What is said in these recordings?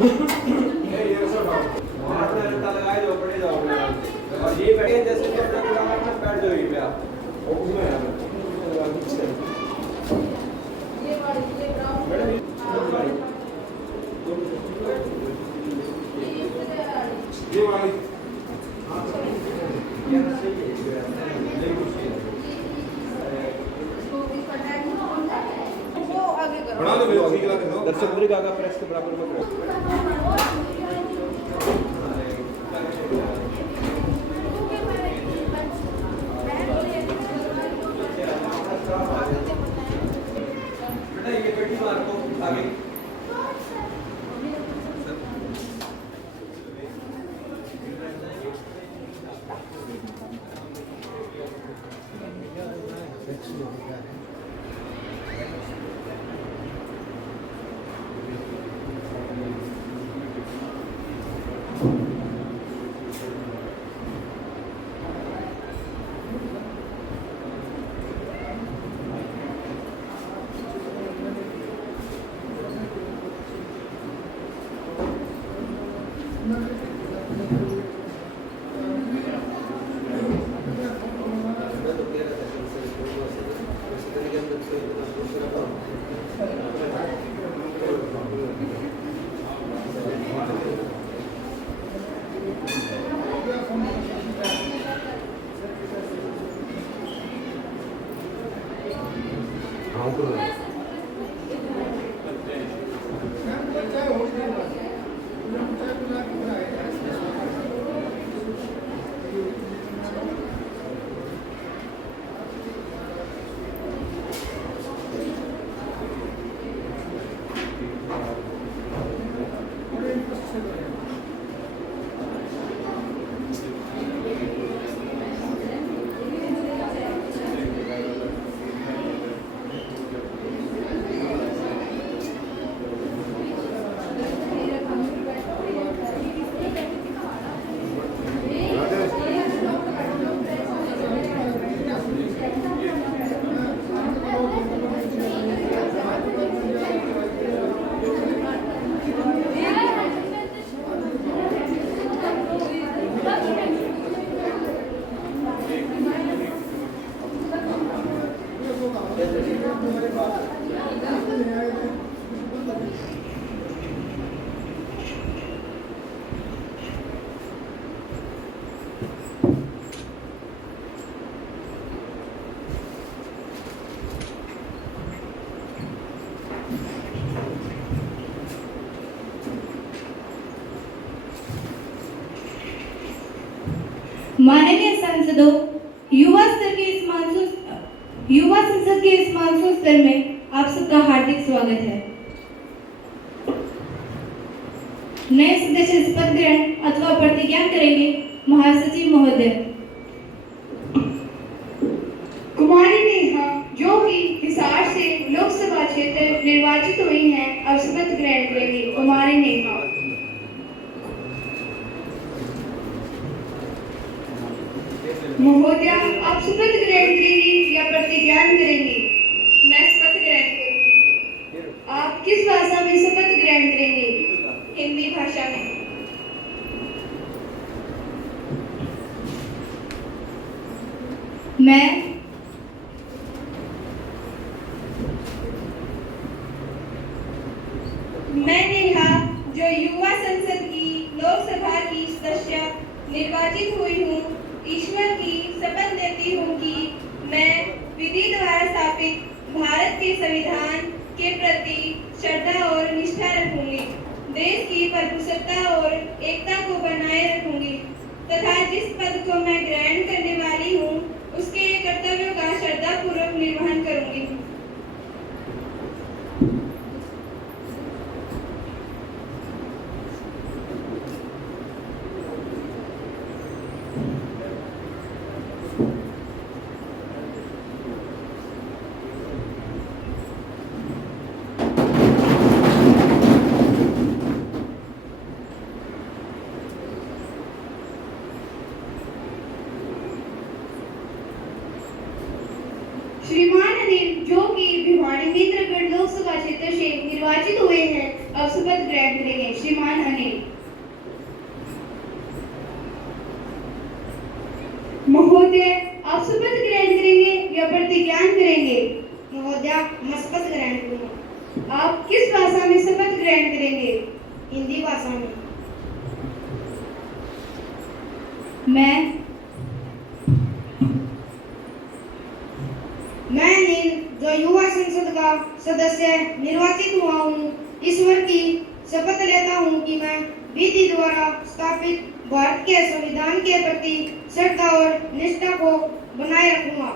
ये सब आपने रट्टा लगाए जो पड़े जाओगे और ये बैठे जैसे कि अपना काम अपना बैठ जाओ ये आप और उसमें यार ये ब्राउन मैडम ये वाली ये सही है बना दो मेरे अभी के ला दर्शक पूरी का प्रेस के बराबर में बेटा ये पेटी मार को आगे माननीय सांसदों, युवा संसद के इस मानसून सत्र में आप सबका हार्दिक स्वागत है। नए सदस्य शपथ ग्रहण अथवा प्रतिज्ञा करेंगे महासचिव महोदय। कुमारी नेहा जो कि हिसार से लोकसभा क्षेत्र निर्वाचित हुई हैं, अब शपथ ग्रहण करेंगी। कुमारी नेहा। महोदया, आप शपथ ग्रहण करेंगी या प्रतिज्ञा करेंगी? मैं शपथ ग्रहण करूंगी। आप किस भाषा में शपथ ग्रहण करेंगी? हिंदी भाषा में। मैं नेहा जो युवा संसद की लोकसभा की सदस्य निर्वाचित हुई हूँ, ईश्वर की शपथ लेती हूँ कि मैं विधि द्वारा स्थापित भारत के संविधान के प्रति श्रद्धा और निष्ठा रखूंगी, देश की प्रभुसत्ता और एकता को बनाए रखूंगी तथा जिस पद को मैं ग्रहण करने वाली हूँ उसके कर्तव्यों का श्रद्धापूर्वक निर्वहन करूंगी। श्रीमान अनिल जो कि भिवाड़ी मित्रगढ़ लोकसभा क्षेत्र से निर्वाचित हुए हैं अब शपथ ग्रहण करेंगे। श्रीमान अनिल। महोदय, आप शपथ ग्रहण करेंगे या प्रतिज्ञान करेंगे? महोदय, मैं शपथ ग्रहण करूंगा। आप किस भाषा में शपथ ग्रहण करेंगे? हिंदी भाषा में। मैं अनिल जो युवा संसद का सदस्य निर्वाचित हुआ हूँ, ईश्वर की शपथ लेता हूँ कि मैं विधि द्वारा स्थापित भारत के संविधान के प्रति श्रद्धा और निष्ठा को बनाए रखूंगा,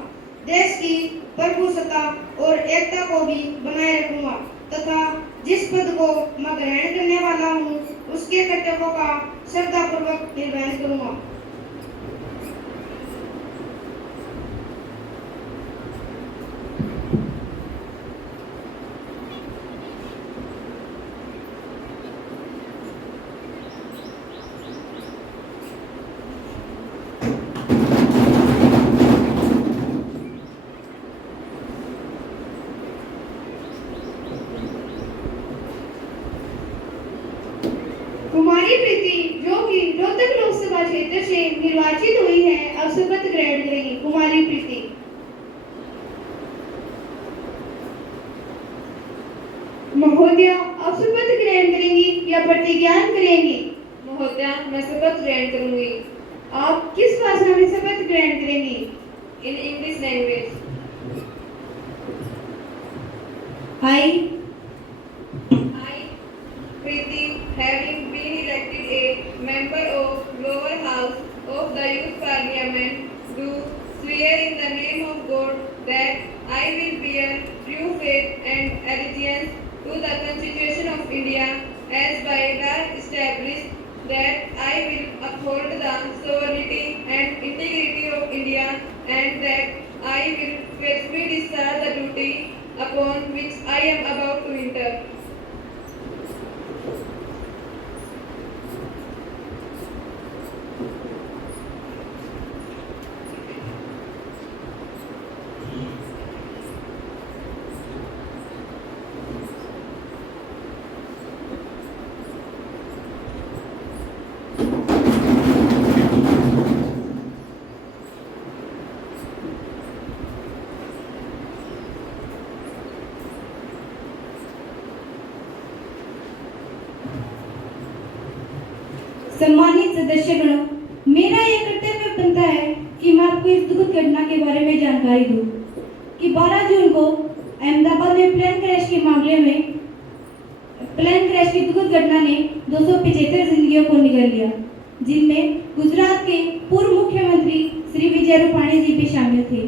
देश की प्रभुसत्ता और एकता को भी बनाए रखूंगा तथा जिस पद को मैं ग्रहण करने वाला हूँ उसके कर्तव्यों का श्रद्धापूर्वक निर्वहन करूंगा। कुमारी प्रीति जो कि रोहतक लोकसभा क्षेत्र से निर्वाचित हुई है अब शपथ ग्रहण करेंगी। कुमारी प्रीति। महोदय, आप शपथ ग्रहण करेंगी या प्रतिज्ञान करेंगी? महोदय, मैं शपथ ग्रहण करूंगी। आप किस भाषा में शपथ ग्रहण करेंगी? In English language. I, Preeti, having been elected a member of lower house of the youth parliament, do swear in the name of God that I will bear true faith and allegiance to the Constitution of India as by law established, that I will uphold the sovereignty and integrity of India, and that I will faithfully discharge the duty upon which I am about to enter. सम्मानित सदस्यगणों, मेरा यह कर्तव्य बनता है कि मैं आपको इस दुखद घटना के बारे में जानकारी दूं कि 12 जून को अहमदाबाद में प्लेन क्रैश की दुखद घटना ने 275 जिंदगियों को निगल लिया, जिनमें गुजरात के पूर्व मुख्यमंत्री श्री विजय रूपाणी जी भी शामिल थे।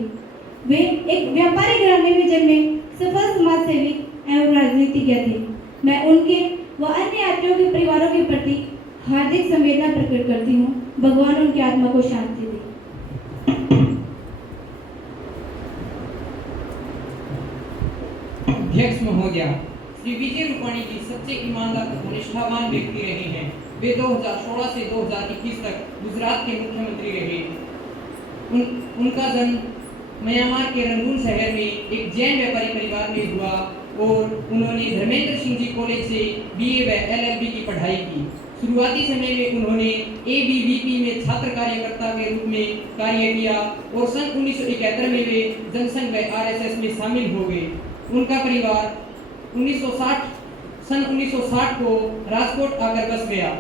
वे एक व्यापारी घराने में जन्मे सफल समाज सेवी एवं राजनीतिज्ञ थे। मैं उनके व अन्य यात्रियों के परिवारों के प्रति हार्दिक संवेदना प्रकट करती हूँ। भगवान उनकी आत्मा को शांति दे। अध्यक्ष महोदया, श्री विजय रूपाणी जी सच्चे ईमानदार तथा निष्ठावान व्यक्ति रहे हैं। वे 2016 से 2021 तक गुजरात के मुख्यमंत्री रहे। उनका जन्म म्यांमार के रंगून शहर में एक जैन व्यापारी परिवार में हुआ और उन्होंने धर्मेंद्र सिंह जी कॉलेज से BA व LLB की पढ़ाई की। शुरुआती समय में उन्होंने ABVP में छात्र कार्यकर्ता के रूप में कार्य किया और सन 1971 में वे जनसंघ व RSS में शामिल हो गए। उनका परिवार सन 1960 को राजकोट आकर बस गया।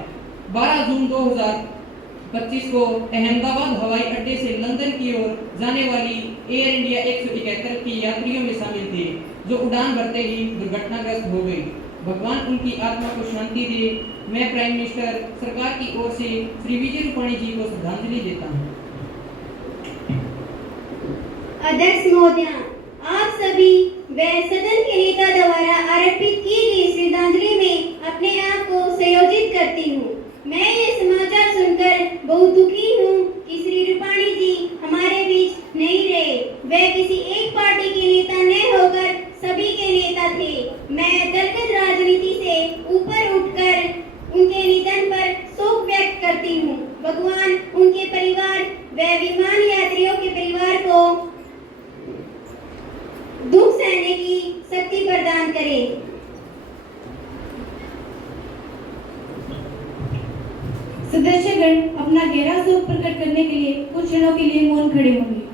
12 जून 2025 को अहमदाबाद हवाई अड्डे से लंदन की ओर जाने वाली एयर इंडिया 171 की यात्रियों में शामिल थे, जो उड़ान भरते ही दुर्घटनाग्रस्त हो गई। भगवान उनकी आत्मा को शांति दे। मैं प्राइम मिनिस्टर सरकार की ओर से श्री विजय रूपाणी जी को श्रद्धांजलि देता हूँ। अध्यक्ष महोदया, आप सभी व सदन के नेता द्वारा अर्पित की गई श्रद्धांजलि में अपने आप को संयोजित करती हूँ। मैं ये समाचार सुनकर बहुत दुखी हूँ कि श्री रूपाणी जी हमारे बीच नहीं रहे। वे किसी एक पार्टी के नेता न होकर सभी के नेता थे। मैं दलगत राजनीति से ऊपर उठकर उनके निधन पर शोक व्यक्त करती हूँ। भगवान उनके परिवार व विमान यात्रियों के परिवार को दुख रहने की शक्ति प्रदान करें। सदस्यगण अपना गहरा शोक प्रकट करने के लिए कुछ क्षणों के लिए मौन खड़े होंगे।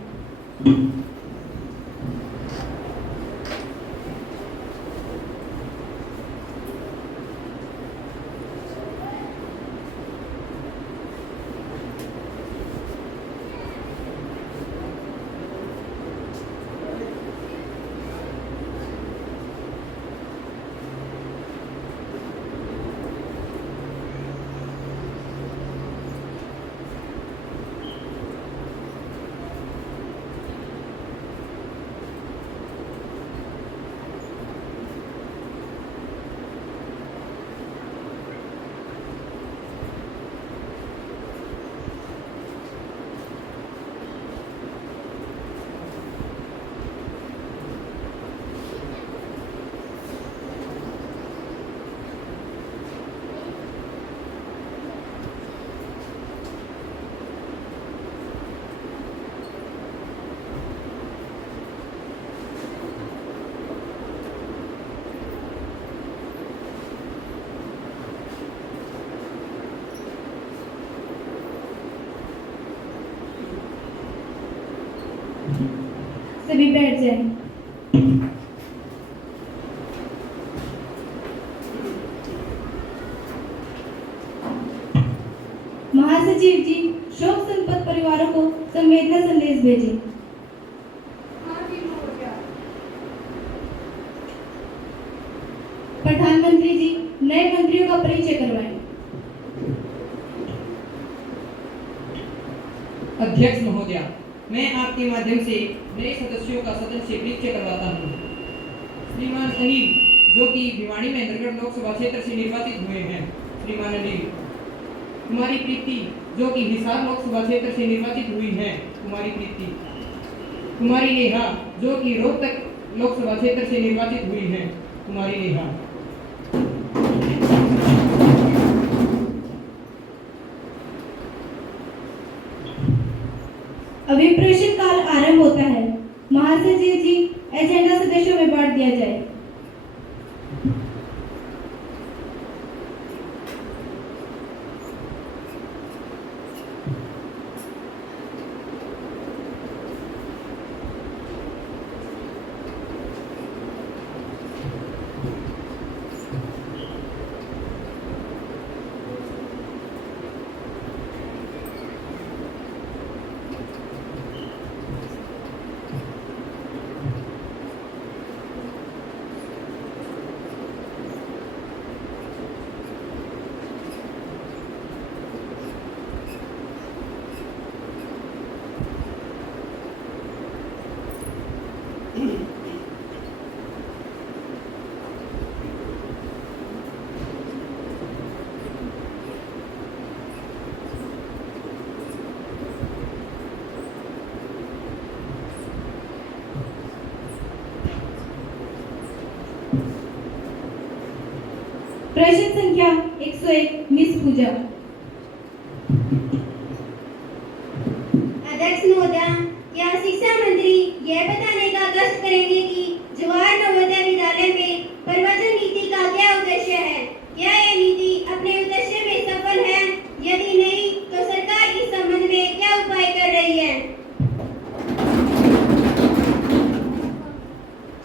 सभी बैठ जाएं। महासचिव जी शोक संतप्त परिवारों को संवेदना संदेश भेजें। प्रधानमंत्री जी नए मंत्रियों का परिचय करवाएं। अध्यक्ष महोदया, मैं आपके माध्यम से नए सदस्यों का सदन से परिचय करवाता हूँ। श्रीमान अनिल, जो कि भिवाड़ी में नरगढ़ लोकसभा क्षेत्र से निर्वाचित हुए हैं। श्रीमान अनिल। कुमारी प्रीति, जो कि हिसार लोकसभा क्षेत्र से निर्वाचित हुई हैं। कुमारी प्रीति। कुमारी नेहा, जो कि रोहतक लोकसभा क्षेत्र से निर्वाचित हुई हैं। कुमारी नेहा। अभिप्रेषण काल आरंभ होता है। महासचिव जी एजेंडा सदस्यों में बांट दिया जाए। प्रश्न संख्या 101 मिस पूजा। अध्यक्ष महोदया, क्या शिक्षा मंत्री यह बताने का कष्ट करेंगे कि जवाहर नवोदय विद्यालय में प्रवर्तन नीति का क्या उद्देश्य है? क्या यह नीति अपने उद्देश्य में सफल है? यदि नहीं, तो सरकार इस संबंध में क्या उपाय कर रही है?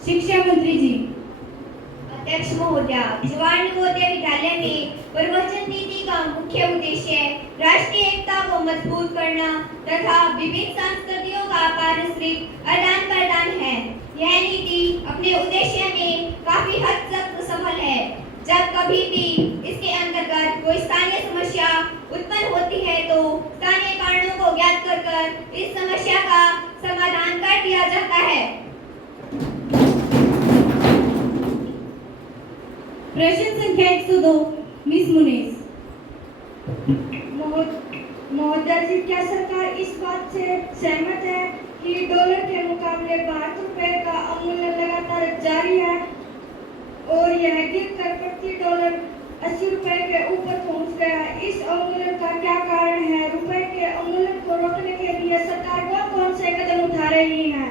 शिक्षा मंत्री जी। अध्यक्ष महोदया, जवाहर नवोदय विद्यालय में प्रवर्तन नीति का मुख्य उद्देश्य राष्ट्रीय एकता को मजबूत करना तथा विभिन्न संस्कृतियों का पारस्परिक आदान प्रदान है। यह नीति अपने उद्देश्य में काफी हद तक सफल है। जब कभी भी इसके अंतर्गत कोई स्थानीय समस्या उत्पन्न होती है तो स्थानीय कारणों को ज्ञात कर इस समस्या का समाधान कर दिया जाता है। प्रश्न संख्या 102 मिस मुनेश। महोदय जी, क्या सरकार इस बात से सहमत है कि डॉलर के मुकाबले भारत रुपए का अवमूल्यन लगातार जारी है और यह गिरकर प्रति डॉलर 80 रुपए के ऊपर पहुंच गया है? इस अवमूल्यन का क्या कारण है? रुपए के अवमूल्यन को रोकने के लिए सरकार कौन से कदम उठा रही है?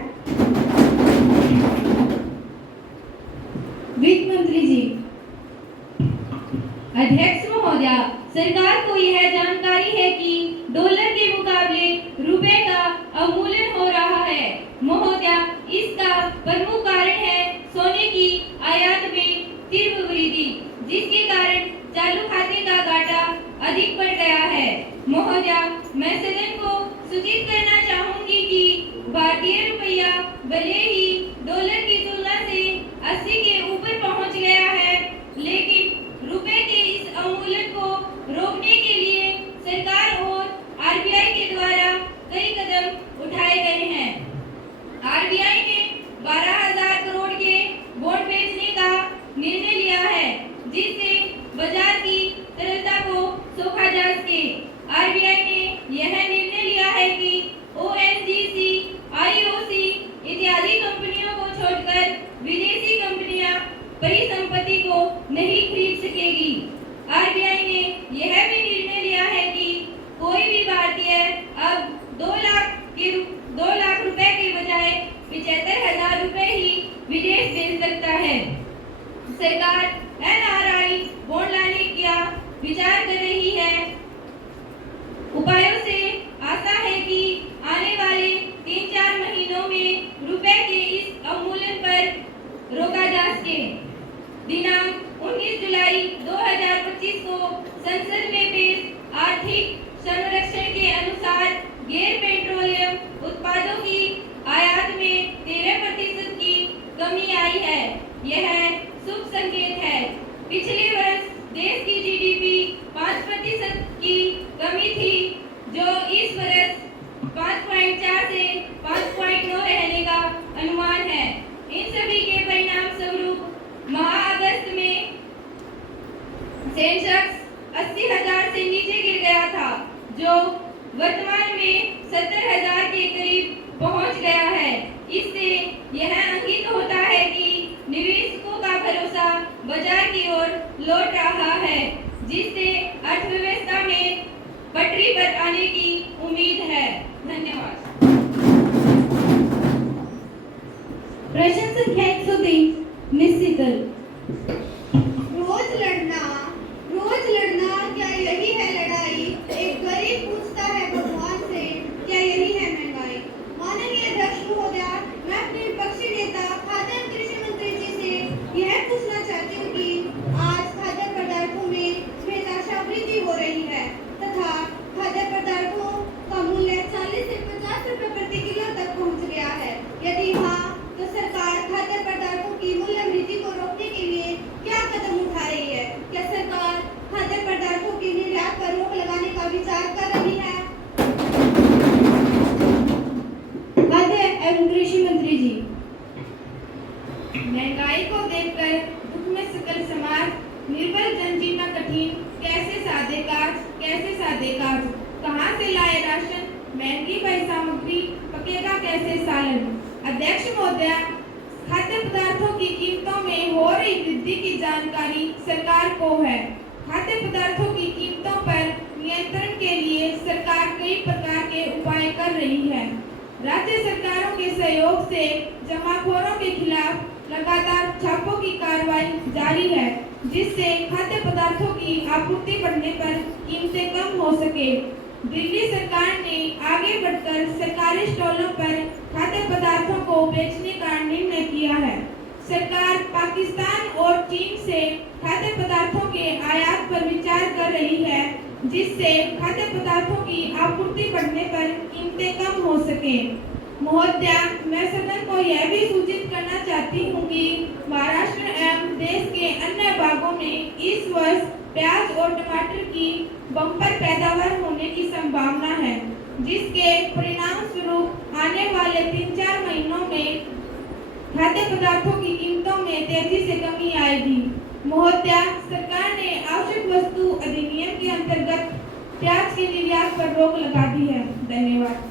सरकार को यह जानकारी है कि डॉलर के मुकाबले रुपए का अवमूल्यन हो रहा है। महोदया, इसका प्रमुख कारण है सोने की आयात में तीव्र वृद्धि, जिसके कारण चालू खाते का घाटा अधिक बढ़ गया है। महोदया, मैं सदन को सूचित करना चाहूंगी कि भारतीय रुपया भले ही डॉलर की तुलना से 80 के ऊपर पहुंच गया है, लेकिन रुपए के इस अवमूल्यन को रोकने के लिए सरकार और आरबीआई के द्वारा कई कदम उठाए गए हैं। आरबीआई ने 12,000 करोड़ के बॉन्ड बेचने का निर्णय लिया है, जिससे बाजार की तरलता को सोखा जा सके। आरबीआई ने यह निर्णय लिया है कि ओएनजीसी, आईओसी इत्यादि कंपनियों को छोड़कर विदेशी कंपनियां परिसंपत्ति को नहीं खरीद सकेगी। आरबीआई ने यह भी निर्णय लिया है कि कोई भी भारतीय अब 2 लाख रुपए के बजाय 75,000 रुपए ही विदेश भेज सकता है। सरकार एनआरआई बॉन्ड लाने का विचार कर रही है। उपायों से आशा है कि आने वाले 3-4 महीनों में रुपए के इस अवमूल्यन पर रोका जा सके। दिनांक 19 जुलाई 2025 को संसद में पेश आर्थिक संरक्षण के अनुसार गैर पेट्रोलियम उत्पादों की आयात में 13% की कमी आई है। यह शुभ संकेत है। पिछले वर्ष देश की जीडीपी 5% की कमी थी, जो इस वर्ष 5.4 से 5.9 रहने का अनुमान है। इन सभी के परिणाम स्वरूप माह अगस्त में सेंसेक्स 80,000 से नीचे गिर गया था, जो वर्तमान में 70,000 के करीब पहुंच गया है। इससे यह अंकित होता है कि निवेशकों का भरोसा बाजार की ओर लौट रहा है, जिससे अर्थव्यवस्था में पटरी पर आने की उम्मीद है। धन्यवाद। प्रश्न संख्या 103 मिस शीतल। रोज लड़ना क्या यही है लड़ाई? एक गरीब पूछता है भगवान से, क्या यही है महंगाई? माननीय अध्यक्ष महोदया, मैं अपने विपक्षी नेता खाद्य कृषि मंत्री जी से यह पूछना चाहती हूँ कि आज खाद्य पदार्थों में बेतहाशा वृद्धि हो रही है तथा खाद्य पदार्थों का मूल्य 40 से 50 रुपए प्रति किलो तक पहुँच गया है। यदि हाँ, तो सरकार खाद्य पदार्थों की मूल्य वृद्धि को रोकने के लिए क्या कदम उठा रही है? क्या सरकार खाद्य पदार्थों के निर्यात पर रोक लगाने का विचार कर रही है? खाद्य एवं कृषि मंत्री जी। महंगाई को देखकर दुख में सकल समाज, निर्बल जनजीवन कठिन, कैसे सादे काज, कहाँ से लाए राशन, महंगी भाई सामग्री, पकेगा कैसे सालन? अध्यक्ष महोदया, खाद्य पदार्थों की कीमतों में हो रही वृद्धि की जानकारी सरकार को है। खाद्य पदार्थों की कीमतों पर नियंत्रण के लिए सरकार कई प्रकार के उपाय कर रही है। राज्य सरकारों के सहयोग से जमाखोरों के खिलाफ लगातार छापों की कार्रवाई जारी है, जिससे खाद्य पदार्थों की आपूर्ति बढ़ने पर कीमतें कम हो सके। दिल्ली सरकार ने आगे बढ़कर सरकारी स्टॉलों पर खाद्य पदार्थों को बेचने का निर्णय किया है। सरकार पाकिस्तान और चीन से खाद्य पदार्थों के आयात पर विचार कर रही है, जिससे खाद्य पदार्थों की आपूर्ति बढ़ने पर कीमतें कम हो सके। महोदया, मैं सदन को यह भी सूचित करना चाहती हूँ कि महाराष्ट्र एवं देश के अन्य भागों में इस वर्ष प्याज और टमाटर की बम्पर पैदावार होने की संभावना है, जिसके परिणाम स्वरूप आने वाले 3-4 महीनों में खाद्य पदार्थों की कीमतों में तेजी से कमी आएगी। महोदया, सरकार ने आवश्यक वस्तु अधिनियम के अंतर्गत प्याज के निर्यात पर रोक लगा दी है। धन्यवाद।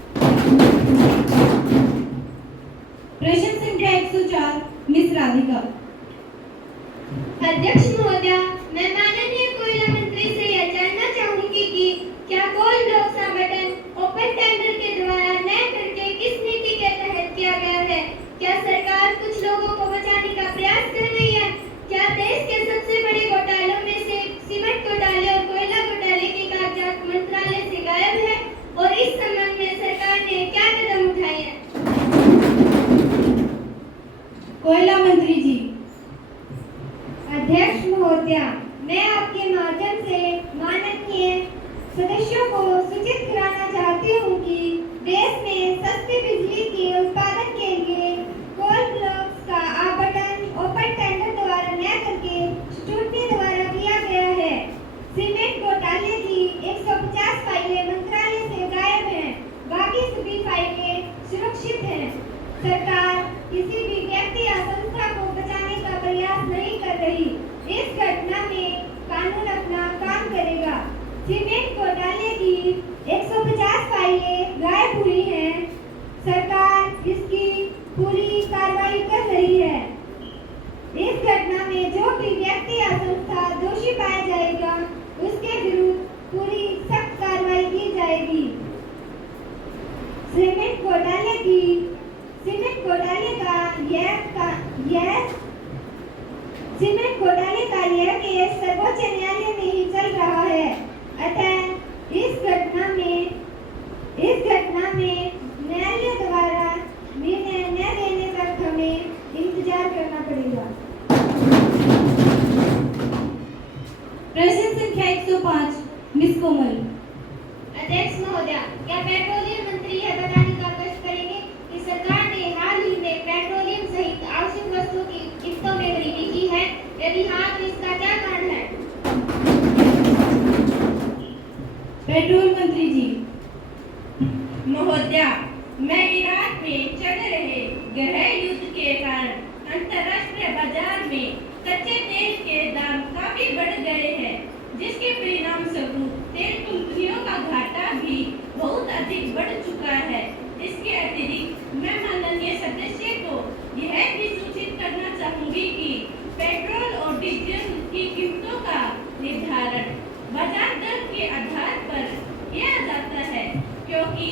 प्रश्न संख्या 104 मिस राधिका। अध्यक्ष महोदया, मैं माननीय कोयला मंत्री से यह जानना चाहूंगी कि क्या कोल ब्लॉक संगठन ओपन टेंडर के द्वारा नए करके किस नीति के तहत किया गया है? क्या सरकार कुछ लोगों को बचाने का प्रयास कर रही है? क्या देश के सबसे बड़े घोटालों में से सीमेंट घोटाले और कोयला घोटाले कोयला मंत्री जी। अध्यक्ष महोदया, मैं आपके माध्यम से माननीय सदस्यों को सूचित कराना चाहती हूँ कि देश में सस्ती बिजली के उत्पादन के लिए कोल ब्लॉक्स का आवंटन ओपन टेंडर द्वारा न करके स्क्रूटनी द्वारा किया गया है। सीमेंट घोटाले की 150 फाइलें मंत्रालय से गायब हैं, बाकी सभी फाइलें सुरक्षित हैं। सरकार किसी भी व्यक्ति या संस्था को बचाने का प्रयास नहीं कर रही। इस घटना में कानून अपना काम करेगा। सीमेंट घोटाले की 150 फाइलें गायब हुई हैं। सरकार इसकी पूरी कार्रवाई कर रही है। इस घटना में जो भी व्यक्ति या संस्था दोषी पाया जाएगा उसके विरुद्ध पूरी सख्त कार्रवाई की जाएगी। सीमेंट घोटाले का यह केस सर्वोच्च न्यायालय में ही चल रहा है। अतः इस घटना में न्यायालय द्वारा निर्णय न देने तक हमें इंतजार करना पड़ेगा। प्रश्न संख्या 105 मिस कोमल। अध्यक्ष महोदया, क्या पेट्रोलियम मंत्री यह बताने का कष्ट करेंगे कि सरकार ने हाल ही में पेट्रोलियम सहित आवश्यक वस्तुओं की कीमतों में वृद्धि की है? यदि हाँ, तो इसका क्या कारण है? पेट्रोल मंत्री जी। महोदया, मैं इराक में चल रहे गहरे युद्ध के कारण अंतर्राष्ट्रीय बाजार में कच्चे तेल के दाम काफी बढ़ गए हैं, जिसके परिणाम स्वरूप तेल कंपनियों का घाटा भी बहुत अधिक बढ़ चुका है। इसके अतिरिक्त मैं माननीय सदस्य को यह भी सूचित करना चाहूंगी कि पेट्रोल और डीजल की कीमतों का निर्धारण बाजार दर के आधार पर किया जाता है, क्योंकि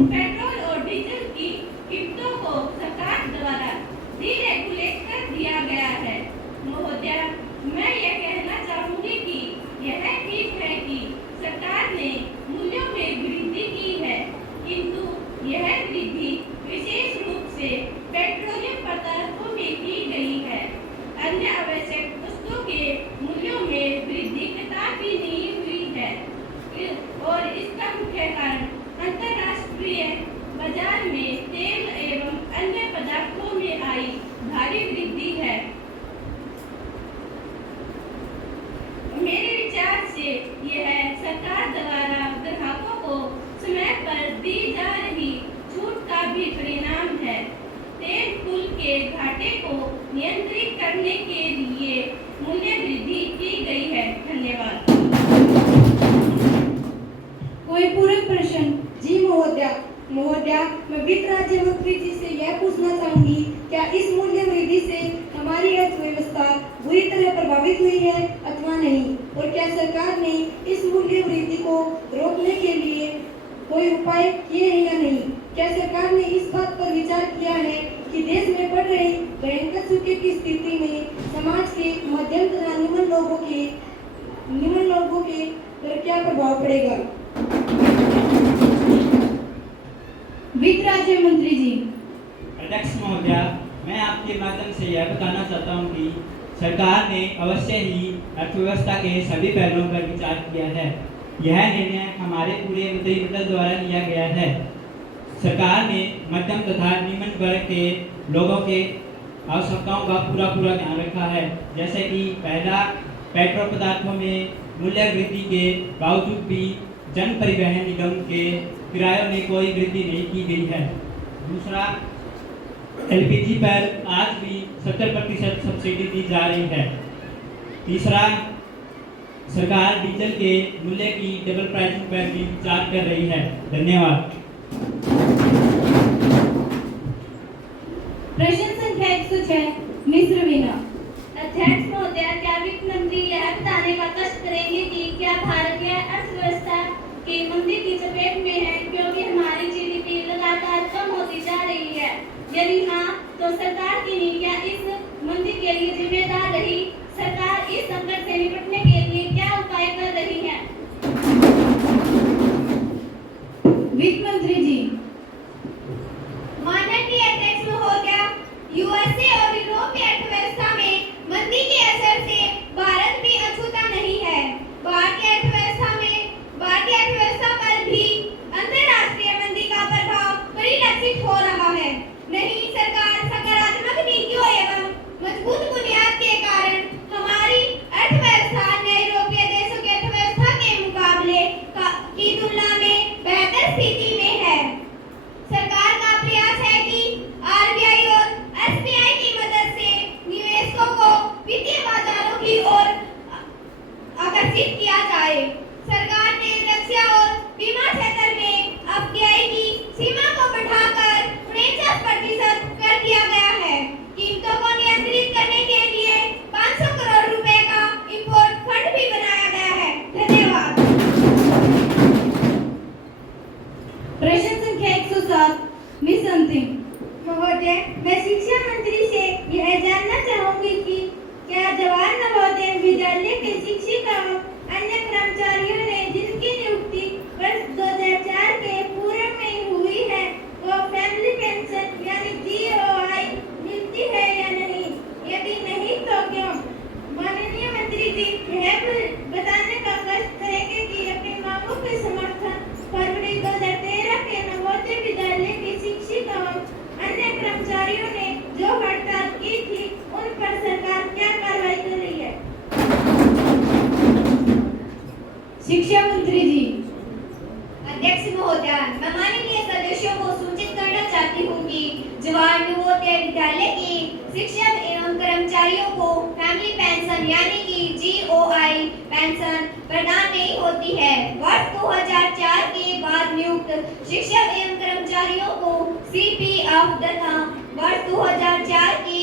पेट्रोल और डीजल की कीमतों को सरकार द्वारा डीरेगुलेट कर दिया गया है। महोदया, मैं यह कहना चाहूंगी कि यह ठीक है कि सरकार ने मूल्यों में वृद्धि की है, किंतु यह वृद्धि विशेष रूप से पेट्रोलियम पदार्थों में की गई है। अन्य आवश्यक वस्तुओं के मूल्यों में वृद्धि कदापि नहीं हुई है और इसका मुख्य कारण अंतर्राष्ट्रीय बाजार में तेल एवं अन्य पदार्थों में आई भारी वृद्धि है। मेरे विचार से यह सरकार द्वारा ग्राहकों को समय पर दी जा रही छूट का भी परिणाम है। तेल पुल के घाटे को नियंत्रित करने के लिए मूल्य वृद्धि की गई है। धन्यवाद। कोई पूरक प्रश्न? जी महोदया, मैं वित्त राज्य मंत्री जी से यह पूछना चाहूंगी, क्या इस मूल्य वृद्धि से हमारी अर्थव्यवस्था बुरी तरह प्रभावित हुई है अथवा नहीं, और क्या सरकार ने इस मूल्य वृद्धि को रोकने के लिए कोई उपाय किए हैं या नहीं? क्या सरकार ने इस बात पर विचार किया है कि देश में बढ़ रही भयंकर सूखे की स्थिति में समाज के मध्यम तथा निम्न लोगों के पर क्या प्रभाव पड़ेगा? वित्त राज्य मंत्री जी। अध्यक्ष महोदया, मैं आपके माध्यम से यह बताना चाहता हूं कि सरकार ने अवश्य ही अर्थव्यवस्था के सभी पहलुओं पर विचार किया है। यह निर्णय हमारे पूरे मंत्रिमंडल द्वारा लिया गया है। सरकार ने मध्यम तथा निम्न वर्ग के लोगों के आवश्यकताओं का पूरा ध्यान रखा है। जैसे कि पहला, पेट्रोल पदार्थों में मूल्य वृद्धि के बावजूद भी जन परिवहन निगम के किरायों में कोई वृद्धि नहीं की गई है। दूसरा, एलपीजी पर आज भी 70% सब्सिडी दी जा रही है। तीसरा, सरकार डीजल के मूल्य की डबल प्राइसिंग पर भी विचार कर रही है। धन्यवाद। प्रश्न संख्या 106 मिस रवीना। अध्यक्ष महोदया, क्या वित्त मंत्री यह बताने का कष्ट करेंगे कि क्या भारतीय अर्थव्यवस्था की मंदी की चपेट में है, क्योंकि हमारी जीडीपी लगातार कम होती जा रही है? यदि हाँ, तो सरकार की नीतियां इस मंदी के लिए जिम्मेदार रही। सरकार इस संकट से निपटने के लिए क्या उपाय कर रही है? वित्त मंत्री जी। माननीय अध्यक्ष महोदया, यूएस मैं शिक्षा मंत्री से यह जानना चाहूंगी कि क्या जवाहर नवोदय विद्यालय के शिक्षकों अन्य कर्मचारियों ने जिनकी नियुक्ति वर्ष 2004 के पूर्व में हुई है वो फैमिली पेंशन यानी GOI मिलती है या नहीं? यदि नहीं तो क्यों? माननीय मंत्री जी यह बताने का कष्ट करेंगे कि अपनी मांगों के समर्थन फरवरी 2013 के नवोदय विद्यालय के शिक्षकों अन्य कर्मचारियों ने जो हड़ताल की थी उन पर सरकार क्या कार्रवाई कर रही है? शिक्षा मंत्री जी। अध्यक्ष महोदय, मैं माननीय सदस्यों को सूचित करना चाहती हूँ कि जवाहर नवोदय विद्यालय के शिक्षक एवं कर्मचारियों को फैमिली पेंशन यानी कि GOI पेंशन प्रदान नहीं होती है। वर्ष 2004 के बाद नियुक्त शिक्षक एवं कर्मचारियों को CPF तथा वर्ष 2004 के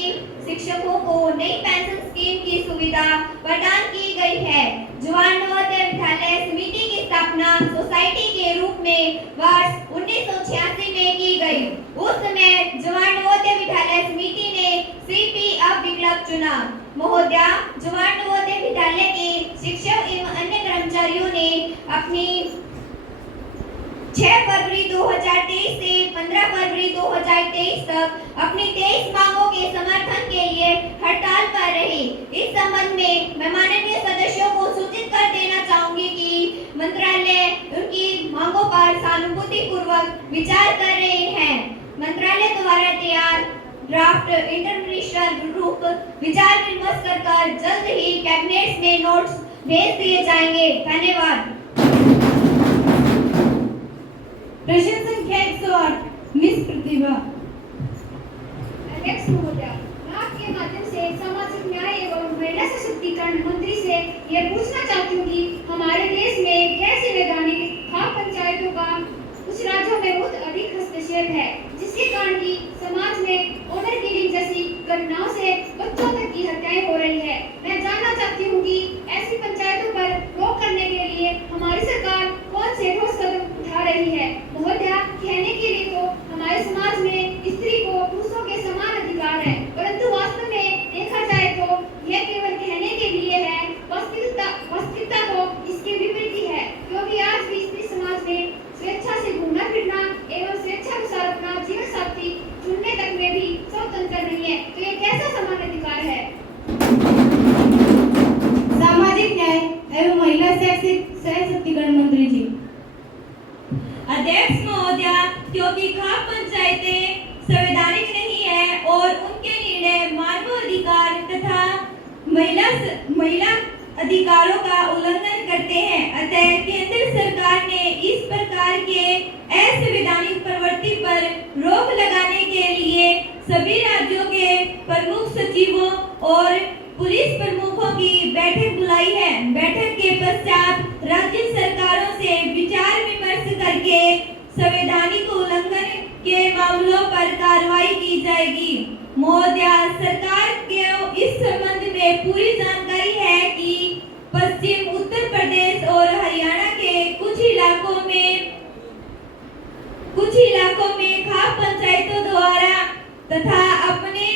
शिक्षकों को नई पेंशन स्कीम की सुविधा प्रदान की गई है। जवाहर नवोदय विद्यालय समिति की स्थापना सोसाइटी के रूप में वर्ष 1986 में की गई। उस समय जवाहर नवोदय विद्यालय समिति ने CPF विकल्प चुना। महोदया, जवाहर नवोदय विद्यालय के शिक्षक एवं अन्य कर्मचारियों ने अपनी 6 फरवरी 2023 से 15 फरवरी 2023 तक अपनी 23 मांगों के समर्थन के लिए हड़ताल पर रही। इस संबंध में मैं माननीय सदस्यों को सूचित कर देना चाहूंगी कि मंत्रालय उनकी मांगों पर सहानुभूति पूर्वक विचार कर रहे हैं। मंत्रालय द्वारा तैयार ड्राफ्ट इंटरमिनिस्ट्रियल रूप विचार विमर्श कर जल्द ही कैबिनेट में नोट्स भेज दिए जाएंगे। धन्यवाद। प्रश्न संख्या 108 मिस प्रतिभा। अध्यक्ष महोदय, मैं आपके माध्यम से सामाजिक न्याय एवं महिला सशक्तिकरण मंत्री से यह पूछना चाहती हूँ कि हमारे देश में गैर संवैधानिक खाप पंचायतों का कुछ राज्यों में बहुत अधिक हस्तक्षेप है, जिसके कारण की समाज में ऑनर किलिंग जैसी घटनाओं से बच्चों तक की हत्याएं हो रही है। मैं जानना चाहती हूँ कि ऐसी पंचायतों पर रोक करने के लिए हमारी सरकार कौन से ठोस कदम उठा रही है? महोदया, कहने के लिए तो हमारे समाज में स्त्री को पुरुषों के समान अधिकार है, परंतु वास्तव में देखा जाए तो यह केवल कहने के लिए है। वास्तविकता तो इसके विपरीत ही है, क्योंकि आज भी स्त्री समाज में स्वेच्छा से घूमना फिरना एवं स्वेच्छानुसार अपना जीवन साथी चुनने तक में भी स्वतंत्र नहीं है। तो ये कैसा समान अधिकार है? सामाजिक न्याय एवं महिला सशक्तिकरण मंत्री जी। अध्यक्ष महोदया, क्योंकि खाप पंचायतें संवैधानिक नहीं है और उनके निर्णय मानवाधिकार तथा महिला अधिकारों का उल्लंघन करते हैं, अतः केंद्र सरकार ने इस प्रकार के असंवैधानिक प्रवृत्ति पर रोक लगाने के लिए सभी राज्यों के प्रमुख सचिवों और पुलिस प्रमुखों की बैठक बुलाई है। बैठक के पश्चात राज्य सरकारों से विचार विमर्श करके संवैधानिक उल्लंघन के मामलों पर कार्रवाई की जाएगी। महोदया, सरकार को इस संबंध में पूरी जानकारी है कि पश्चिम उत्तर प्रदेश और हरियाणा के कुछ इलाकों में खाप पंचायतों द्वारा तथा अपने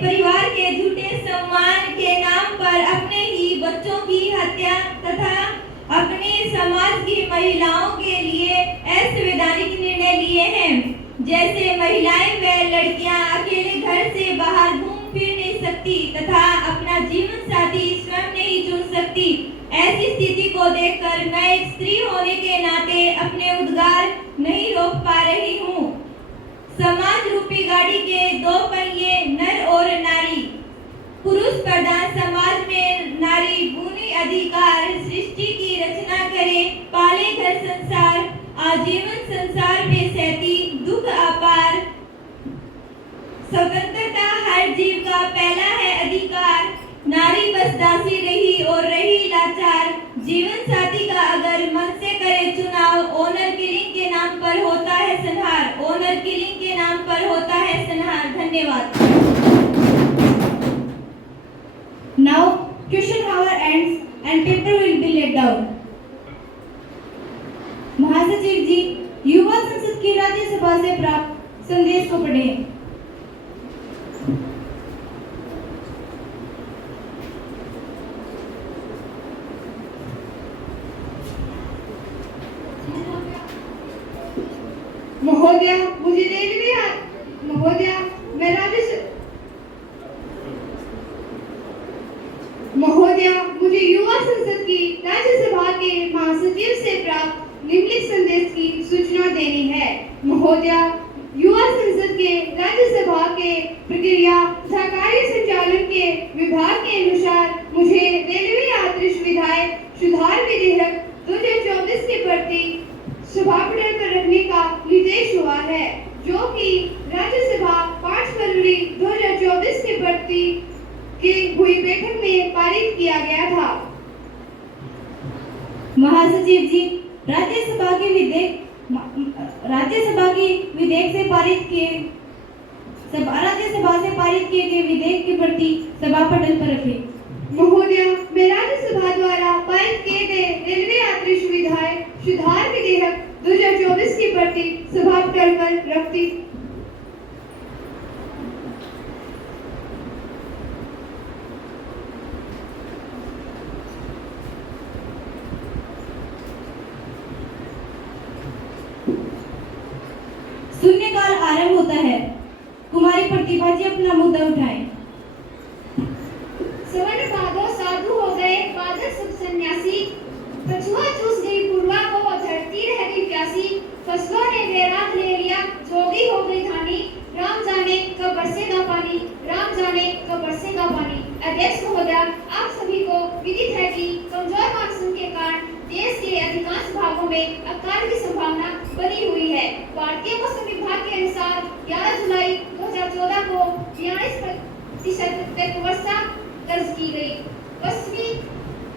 परिवार के झूठे सम्मान के नाम पर अपने ही बच्चों की हत्या तथा अपने समाज की महिलाओं के लिए असंवैधानिक निर्णय लिए हैं, जैसे महिलाएं व लड़कियां अकेले घर से बाहर घूम फिर नहीं सकती तथा अपना जीवन साथी स्वयं नहीं चुन सकती। ऐसी स्थिति को देखकर मैं एक स्त्री होने के नाते अपने उद्गार नहीं रोक पा रही हूँ। समाज रूपी गाड़ी के दो पहिए नर और नारी। पुरुष प्रधान समाज में नारी भूमि अधिकार सृष्टि की रचना करे, पाले घर संसार, आजीवन संसार में सहती दुख अपार। स्वतंत्रता हर जीव का पहला है अधिकार, नारी बस दासी रही और रही लाचार। जीवन साथी का अगर मन से करे चुनाव, ऑनर किलिंग के नाम पर होता है संहार, ऑनर किलिंग के नाम पर होता है संहार। धन्यवाद। Now question hour ends and paper will be laid down. महासचिव जी, युवा संसद की राज्यसभा से प्राप्त संदेश को पढ़ें। महोदया, युवा संसद के राज्यसभा के प्रक्रिया तथा कार्य संचालन के विभाग के अनुसार मुझे रेलवे यात्री सुविधाएं सुधार विधेयक 2024 के प्रति सभा पटल पर रखने का निर्देश हुआ है, जो कि राज्यसभा 5 फरवरी 2024 के प्रति की हुई बैठक में पारित किया गया था। महासचिव जी, राज्यसभा के विधेयक राज्यसभा से पारित किए गए विधेयक के प्रति सभा पटल पर रखें। महोदया, मैं राज्यसभा द्वारा पारित किए गए रेलवे यात्री सुविधाएं सुधार विधेयक 2024 की प्रति सभा पटल पर रखती। शून्यकाल आरंभ होता है। कुमारी प्रतिभा जी अपना मुद्दा उठाएं। सवर्ण भादो साधु हो गए बादल सब सन्यासी, कछुआ चूस गई पूर्वा को धरती रह गई प्यासी, फसलों ने वैराग ले लिया जोगी हो गई धानी, राम जाने कब बरसेगा पानी, राम जाने कब बरसेगा पानी। अध्यक्ष महोदया, आप सभी को विदित है कि कमजोर मानसून के कारण देश के अधिकांश भागों में अकाल की संभावना बनी हुई है। भारतीय मौसम विभाग के अनुसार 11 जुलाई 2014 को 42% तक वर्षा दर्ज की गई। पश्चिमी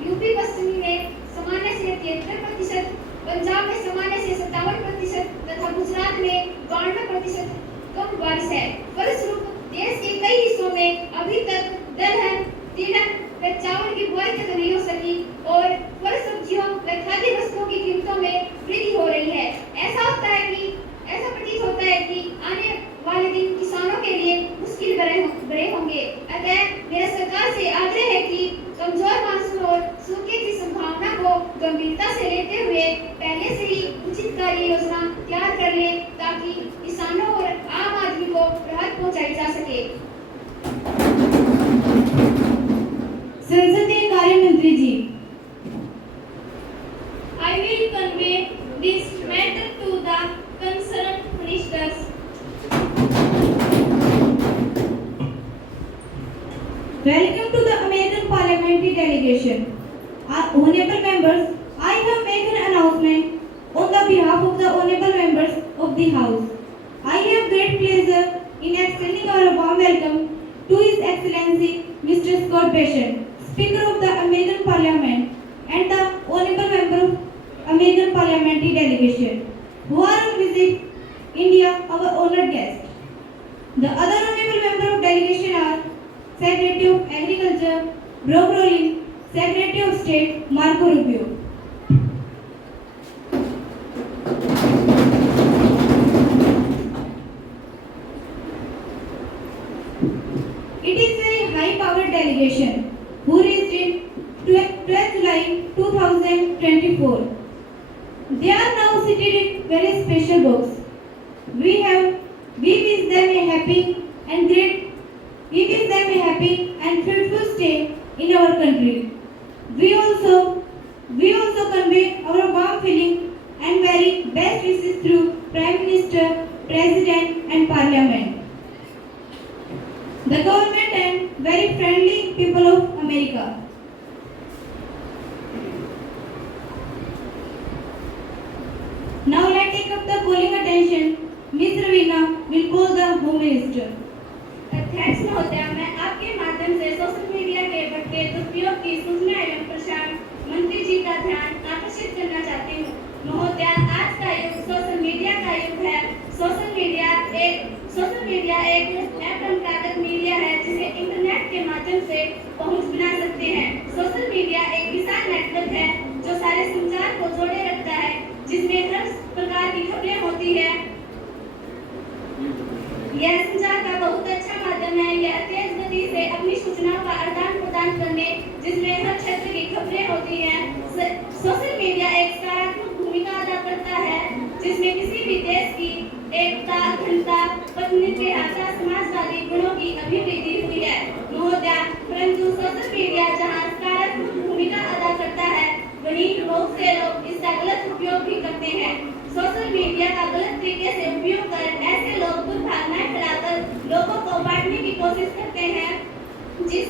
यूपी पश्चिमी में सामान्य से 73%, पंजाब में सामान्य से 57% तथा गुजरात में 92% कम बारिश है। फलस्वरूप देश के कई हिस्सों में अभी तक दलहन, तिलहन व चावल की बुआई तक नहीं हो सकी और फल सब्जियों व खाद्य वस्तुओं की कीमतों में वृद्धि हो रही है। ऐसा प्रतीत होता है कि आने वाले दिन किसानों के लिए मुश्किल बड़े होंगे। अतः मेरा सरकार से आग्रह है कि कमजोर मानसून और सूखे की संभावना को गंभीरता से लेते हुए पहले से ही उचित कार्य योजना तैयार कर ले, ताकि किसानों और आम आदमी को राहत पहुंचाई जा सके। संसदीय कार्य मंत्री जी। I will convey this matter to the concerned ministers. Welcome to the American Parliamentary Delegation. Honorable members, I have made an announcement on the behalf of the honorable members of the House. I have great pleasure in extending our warm welcome to His Excellency Mr. Scott Bessent, Speaker of the American Parliament, and the honorable member of American Parliamentary Delegation, who are on visit India, our honored guest. The other honorable member of delegation are Secretary of Agriculture, Brock Rowling, Secretary of State, Marco Rubio. It is a very high-powered delegation who reached in 12th July 2024. They are now seated in very special box. We wish them a happy and fruitful stay in our country. We also convey our warm feeling and very best wishes through Prime Minister, President and Parliament, the government and very friendly people of America. Now let's take up the calling attention. Ms. Ravina will call the Home Minister. अध्यक्ष महोदया, मैं आपके माध्यम से social media के बढ़ते दुरुपयोग की सूचना एवं प्रसारण मंत्री जी का ध्यान आकर्षित करना चाहती हूँ। महोदया, आज का युग सोशल मीडिया का युग है। सोशल मीडिया एक अपरंपरागत मीडिया है जिसे इंटरनेट के माध्यम से पहुँच बना सकते हैं। सोशल मीडिया एक विशाल नेटवर्क है जो सारे संचार को जोड़े रखता है, जिसमें हर प्रकार की खबरें होती है। यह संचार का बहुत अच्छा माध्यम है। यह तेज गति से अपनी सूचनाओं का आदान प्रदान करने, जिसमें हर क्षेत्र की खबरें होती हैं। सोशल मीडिया एक सकारात्मक भूमिका अदा करता है, जिसमें किसी भी देश की एकता, अखंडता, पत्नीत्व, समाजवादी गुणों की अभिवृद्धि हुई है। महोदया, परंतु सोशल मीडिया जहां सकारात्मक भूमिका अदा करता है, वहीं बहुत से लोग इसका गलत उपयोग भी करते हैं। सोशल मीडिया का गलत तरीके से उपयोग कोशिश करते हैं, जिस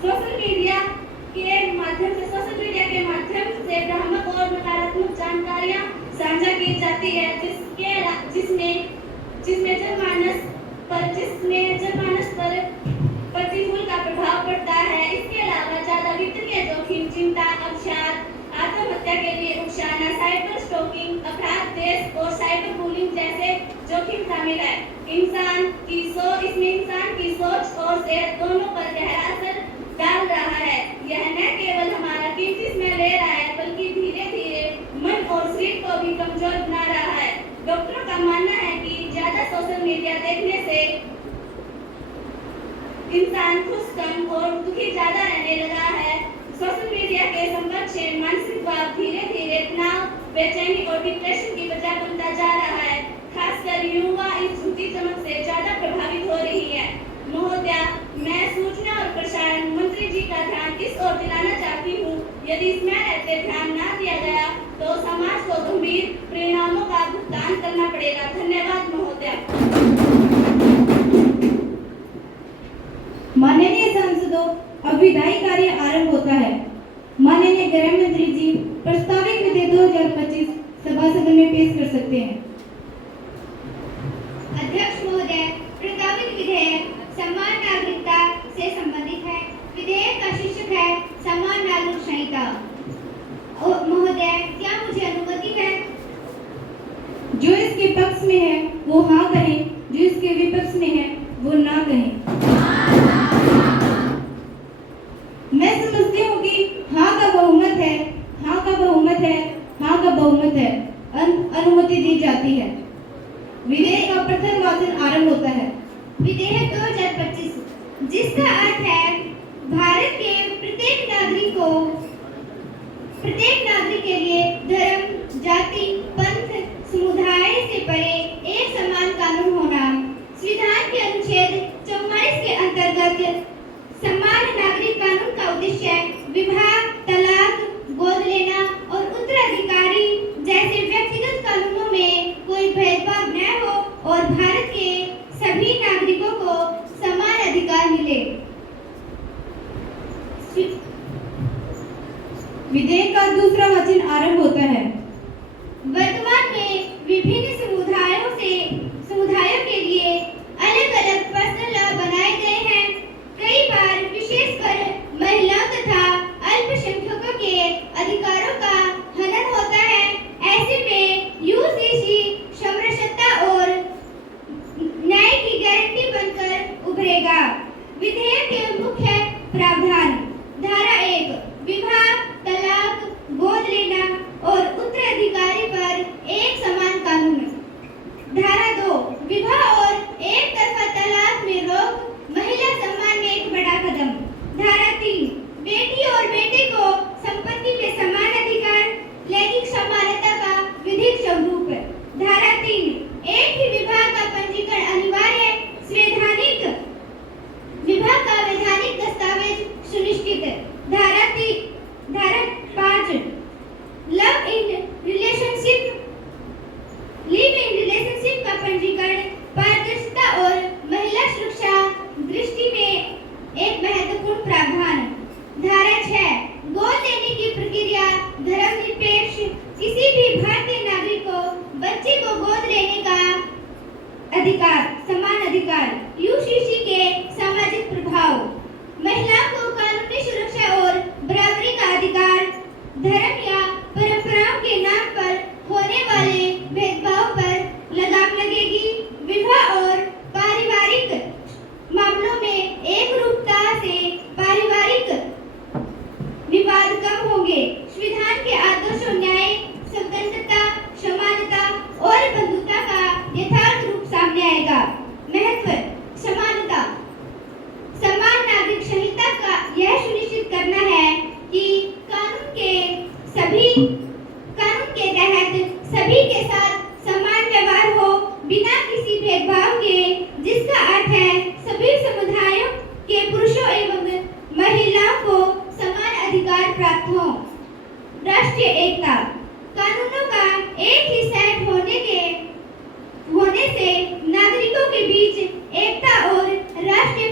सोशल मीडिया के माध्यम से भ्रामक और नकारात्मक जानकारियां साझा की जाती है, जिसमें जनमानस पर प्रतिकूल का प्रभाव पड़ता है। इसके अलावा ज्यादा वित्तीय जोखिम, चिंता, अवसाद, आत्महत्या के लिए उकसाना, साइबर स्टॉकिंग, अपराध, देश और साइबर बुलिंग जैसे जोखिम शामिल है। इंसान की सोच और सेहत दोनों पर गहरा असर डाल रहा है। यह न केवल हमारा कीमती समय ले रहा है, बल्कि धीरे धीरे मन और शरीर को भी कमजोर बना रहा है। डॉक्टरों का मानना है कि ज्यादा सोशल मीडिया देखने से इंसान खुश, कम और दुखी ज्यादा रहने लगा है। सोशल मीडिया के संपर्क से मानसिक दबाव धीरे धीरे तनाव, बेचैनी और डिप्रेशन की वजह बनता जा रहा है। खासकर युवा इस झूठी चमक से ज्यादा प्रभावित हो रही है। महोदया, मैं सूचना और प्रसारण मंत्री जी का ध्यान इस ओर दिलाना चाहती हूँ। यदि इसमें रहते ध्यान न दिया गया तो समाज को गंभीर परिणामों का भुगतान करना पड़ेगा। धन्यवाद महोदया। माननीय सांसदों, अब विधायी कार्य आरंभ होता है। माननीय गृह मंत्री जी प्रस्तावित विधेयक 2025 सभा सदन में पेश कर सकते हैं। अध्यक्ष महोदय, प्रस्तावित विधेयक समान नागरिकता से संबंधित है। विधेयक का शीर्षक है समान नागरिक संहिता। महोदय, क्या मुझे अनुमति है? जो इसके पक्ष में है वो हाँ कहें, जो इसके विपक्ष में है वो ना कहें। मैं समझती हूँ कि हाँ का बहुमत है, हाँ का बहुमत है, हाँ का बहुमत है। अनुमति दी जाती है। विधेयक का प्रथम वाचन आरंभ होता है। विधेयक 2025, जिसका अर्थ है भारत के प्रत्येक नागरिक के लिए धर्म, जाति, पंथ, समुदाय से परे एक समान कानून होना। संविधान के अनुच्छेद 44 के अंतर्गत समान नागरिक कानून का उद्देश्य विवाह, तलाक, गोद लेना और उत्तराधिकारी जैसे व्यक्तिगत कानूनों में कोई भेदभाव न हो और भारत के सभी नागरिकों को समान अधिकार मिले। विधेयक का दूसरा वाचन आरंभ होता है। वर्तमान में विभिन्न समुदायों के लिए अलग-अलग पर्सनल लॉ बनाए गए हैं। कई बार विशेषकर महिलाओं तथा अल्पसंख्यकों के अधिकारों का हनन होता है। ऐसे में यूसीसी समरसता और न्याय की गारंटी बनकर उभरेगा। विधेयक के मुख्य प्रावधान: धारा 1 विवाह, तलाक, गोद लेना और उत्तराधिकारी पर एक समान कानून। धारा 2 विवाह और एक तरफा तलाक में रोक, महिला सम्मान में एक बड़ा कदम। धारा 3 बेटी और बेटे को संपत्ति में समान अधिकार, लैंगिक समानता का विधिक स्वरूप। धारा 3 एक ही विवाह का पंजीकरण अनिवार्य, संवैधानिक विवाह का वैधानिक दस्तावेज सुनिश्चित। धारा 5 लिव इन रिलेशनशिप का पंजीकरण, पारदर्शिता और महिला सुरक्षा दृष्टि में एक महत्वपूर्ण प्रावधान। धारा 6 गोद लेने की प्रक्रिया धर्मनिरपेक्ष, किसी भी भारतीय नागरिक को बच्चे को गोद लेने का अधिकार, समान अधिकार। यूसीसी के सामाजिक प्रभाव: महिलाओं को कानूनी सुरक्षा और बराबरी का अधिकार। धर्म या परंपराओं के नाम पर होने वाले भेदभाव पर लगाम लगेगी। विवाह और पारिवारिक मामलों में एक रूपता से पारिवारिक विवाद कम होंगे। संविधान के आदर्शों न्याय, स्वतंत्रता, समानता और बंधुता का यथार्थ रूप सामने आएगा। महत्व: समानता। समान नागरिक संहिता का यह सुनिश्चित करना है कि कानून के तहत सभी के साथ समान व्यवहार हो, बिना किसी भेदभाव के, जिसका अर्थ है सभी समुदायों के पुरुषों एवं महिलाओं को समान अधिकार प्राप्त हो। राष्ट्रीय एकता। कानूनों का एक ही सेट होने से नागरिकों के बीच एकता और राष्ट्रीय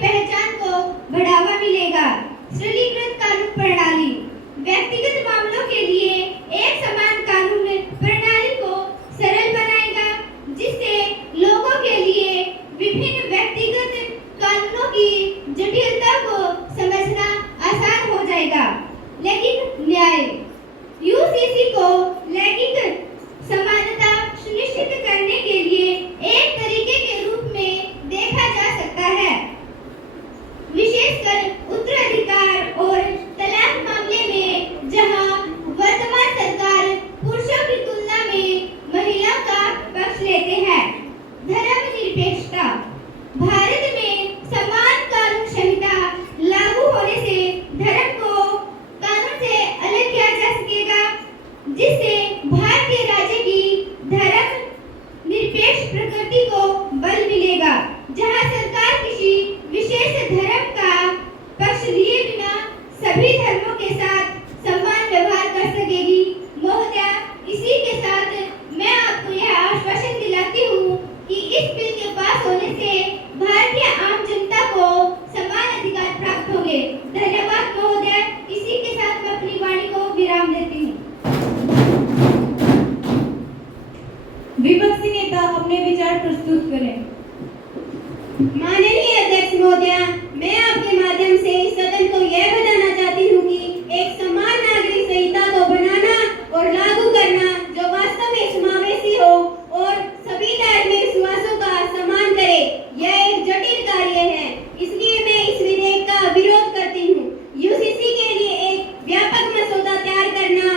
माननीय अध्यक्ष महोदया, मैं आपके माध्यम से सदन को यह बताना चाहती हूँ कि एक समान नागरिक संहिता को बनाना और लागू करना जो वास्तव में समावेशी हो और सभी धार्मिक विश्वासों का सम्मान करे, यह एक जटिल कार्य है। इसलिए मैं इस विधेयक का विरोध करती हूँ। यूसीसी के लिए एक व्यापक मसौदा तैयार करना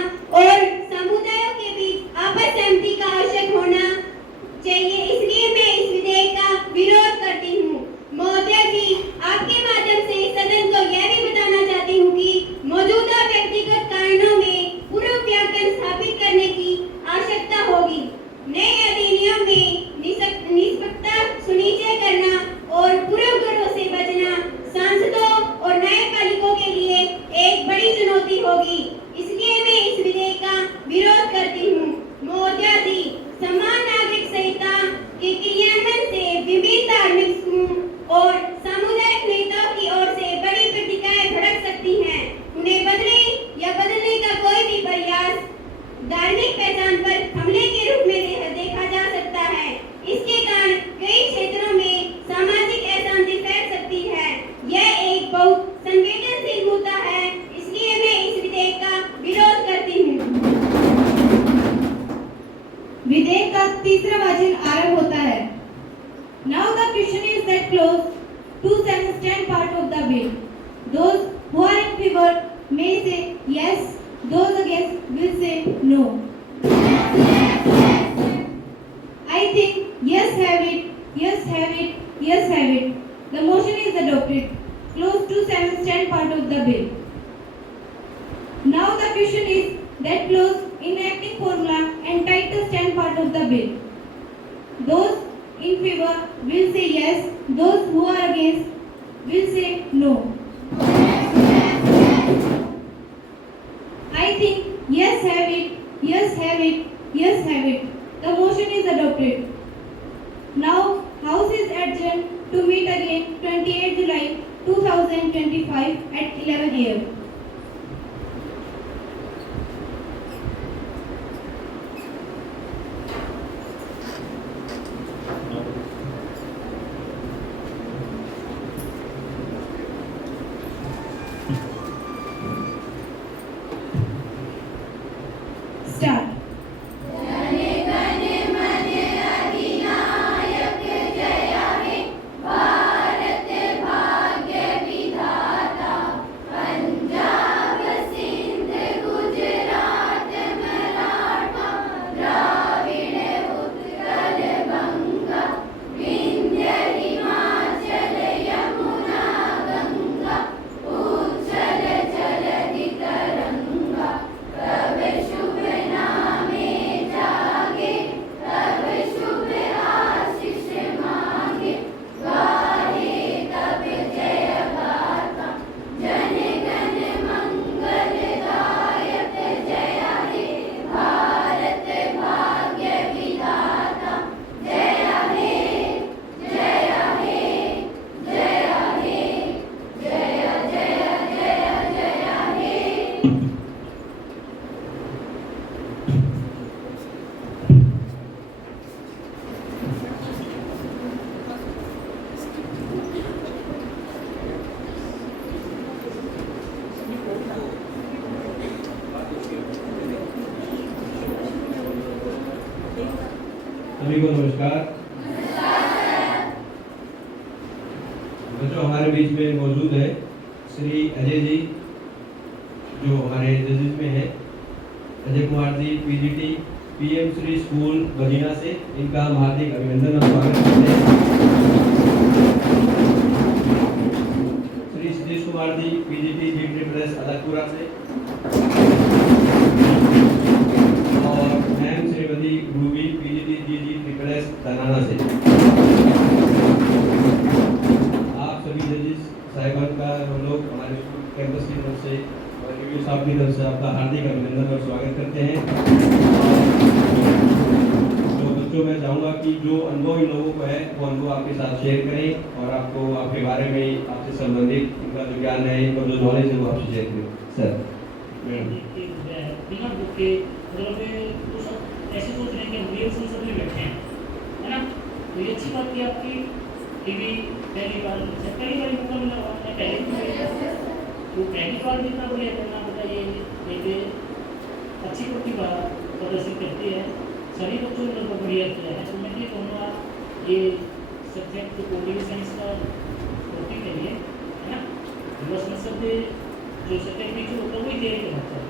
और समुदायों के बीच आपस सहमति का आवश्यक होना चाहिए। इसलिए मैं इस विधेयक का विरोध करती हूँ। महोदया जी, आपके माध्यम से सदन को यह भी बताना चाहती हूँ कि मौजूदा व्यक्तिगत कानूनों में पूर्व व्याख्यान स्थापित करने की आवश्यकता होगी। नए अधिनियम में निष्पक्षता सुनिश्चित करना और पूर्वग्रहों से बचना सांसदों और न्यायपालिकों के लिए एक बड़ी चुनौती होगी। इसलिए मैं इस विधेयक का विरोध करती हूँ। महोदया जी, समान नागरिक संहिता के क्रियान्वयन से विभिन्न धार्मिक समूह और सामुदायिक नेताओं की ओर से बड़ी प्रतिक्रियाएं भड़क सकती हैं। उन्हें बदलने या बदलने का कोई भी प्रयास धार्मिक पहचान पर हमले के रूप में देखा जा सकता है। इसके कारण कई क्षेत्रों में सामाजिक अशांति फैल सकती है। यह एक बहुत संवेदनशील मुद्दा है। इसलिए मैं इस विधेयक का विरोध करती हूँ। विधेयक का तीसरा वाचन आरंभ होता है। Now the question is that clause 27 stand part of the bill. Those who are in favor may say yes, those against will say no. I think yes have it, yes have it, yes have it. The motion is adopted. Clause 27 stand part of the bill. Now the question is that clause enacting formula and title stand part of the bill. Those in favor will say yes, those who are against will say no. I think yes have it, yes have it, yes have it. The motion is adopted. Now House is adjourned to meet again 28 July 2025 at 11 AM. Start. सभी को नमस्कार। बच्चों, हमारे बीच में मौजूद है श्री अजय जी, जो हमारे जजेस में है। Ajay Kumar ji PGT PM Shri school बजीना से, इनका हम हार्दिक अभिनंदन और स्वागत करते हैं। Shri Satish Kumar ji PGT GT press अलगपुरा से, और मैम श्रीमती रूबी पीजीटी जीजी प्रेस धनाना से। आप सभी जजेस साहिबान का हम लोग हमारे स्कूल कैंपस की तरफ से और रिव्यू साहब की तरफ से आपका हार्दिक अभिनंदन और स्वागत करते हैं। तो बच्चों, मैं चाहूँगा कि जो अनुभव इन लोगों को है वो अनुभव आपके साथ शेयर करें और आपको आपके बारे में, आपसे संबंधित इनका जो ज्ञान है, इनका जो नॉलेज है वो आपसे शेयर करें। सर, बिना बुक के तो सब ऐसे सोच रहे हैं कि हम रियल संसद में बैठे हैं, है ना। तो ये अच्छी बात की आपकी टीवी पहली बार मौका मिला हुआ है, पहले भी नहीं था। तो पहली बार भी इतना बढ़िया करना बताइए, एक अच्छी प्रतिभा प्रदर्शित करती है, सभी बच्चों ने लगभग बढ़िया किया है। तो मैं ये कहूँगा ये सब्जेक्ट पॉलिटिकल साइंस का टॉपिक है ये, है ना। युवा संसद जो सब्जेक्ट टीचर होता है वही तैयारी कराता है,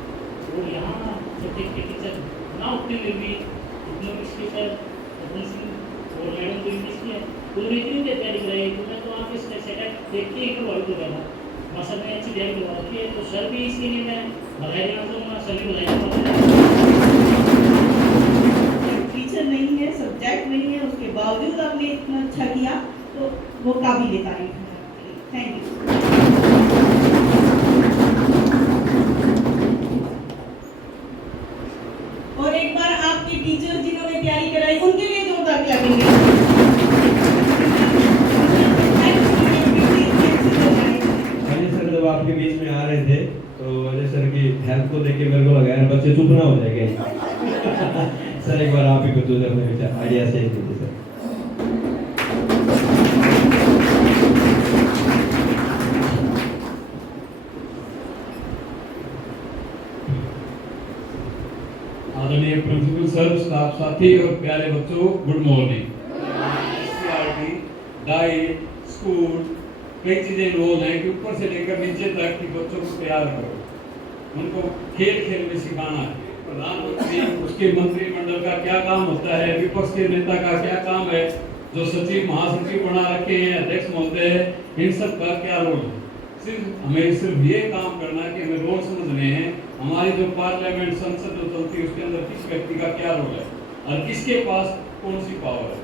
और यहाँ सब्जेक्ट के टीचर ना उठते हुए भी इकोनॉमिक्स टीचर और मैडम को इंग्लिश की है उन्होंने इतनी देर तैयारी कराई। तो मैं तो आपके सेटअप देख के एक प्रभावित हो गया था। मास्टर ने अच्छी तैयारी करवा रखी है, तो सर भी इसके लिए मैं बधाई देना चाहूँगा, सर भी बधाई टीचर नहीं है, सब्जेक्ट नहीं है, उसके बावजूद आपने इतना अच्छा किया, तो वो काबिल तारीफ है। Thank you. और एक बार आपके टीचर जिन्होंने तैयारी कराई उनके लिए जोरदार क्लैपिंग। अजय सर जब आपके बीच में आ रहे थे तो अजय सर की हेल्प को देख के मेरे को लगा यार बच्चे चुप ना हो जाएंगे। सर एक बार आप ही कुछ अपने विचार आइडिया शेयर कीजिए सर। आदरणीय प्रिंसिपल सर, स्टाफ साथी और प्यारे बच्चों, गुड मॉर्निंग। डाइट, स्कूल, कई चीजें इन्वॉल्व हैं कि ऊपर से लेकर नीचे तक कि बच्चों को तैयार करो, उनको खेल खेल में सिखाना है। प्रधानमंत्री, उसके मंत्रिमंडल का क्या काम होता है, विपक्ष के नेता का क्या काम है, जो सचिव महासचिव बना रखे हैं, अध्यक्ष महोदय है, इन सब का क्या रोल है। हमें सिर्फ ये काम करना है कि हमें रोल समझने हैं, हमारी जो पार्लियामेंट संसद जो चलती है उसके अंदर किस व्यक्ति का क्या रोल है और किसके पास कौन सी पावर है।